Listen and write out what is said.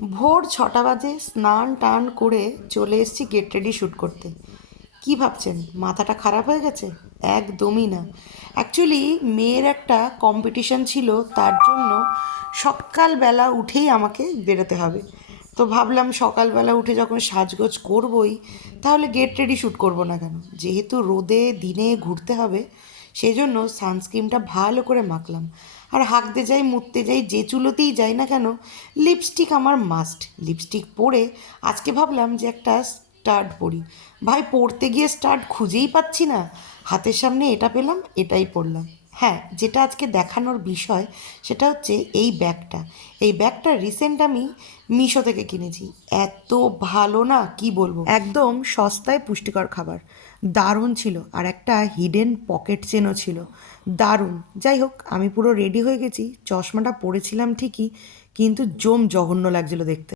ভোর 6টা বাজে স্নান টান করে চলে এসেছি গেট রেডি শ্যুট করতে। কি ভাবছেন মাথাটা খারাপ হয়ে গেছে? একদমই না। অ্যাকচুয়ালি মেয়ের একটা কম্পিটিশন ছিল, তার জন্য সকালবেলা উঠেই আমাকে বেরোতে হবে। তো ভাবলাম সকালবেলা উঠে যখন সাজগোজ করবই, তাহলে গেট রেডি শ্যুট করবো না কেন? যেহেতু রোদে দিনে ঘুরতে হবে, সেই জন্য সানস্ক্রিনটা ভালো করে মাখলাম। আর হাঁকতে যাই, মুততে যাই, যে চুলোতেই যাই না কেন, লিপস্টিক আমার মাস্ট। লিপস্টিক পরে আজকে ভাবলাম যে একটা স্টাড পরি। ভাই, পড়তে গিয়ে স্টাড খুঁজেই পাচ্ছি না। হাতের সামনে এটা পেলাম, এটাই পরলাম। হ্যাঁ, যেটা আজকে দেখানোর বিষয় সেটা হচ্ছে এই ব্যাগটা। এই ব্যাগটা রিসেন্ট আমি মিশো থেকে কিনেছি। এত ভালো না, কি বলবো, একদম সস্তায় পুষ্টিকর খাবার। দারুণ ছিল। আর একটা হিডেন পকেট চেনও ছিল। দারুণ। যাই হোক, আমি পুরো রেডি হয়ে গেছি। চশমাটা পরেছিলাম ঠিকই, কিন্তু জঘন্য লাগছিল দেখতে।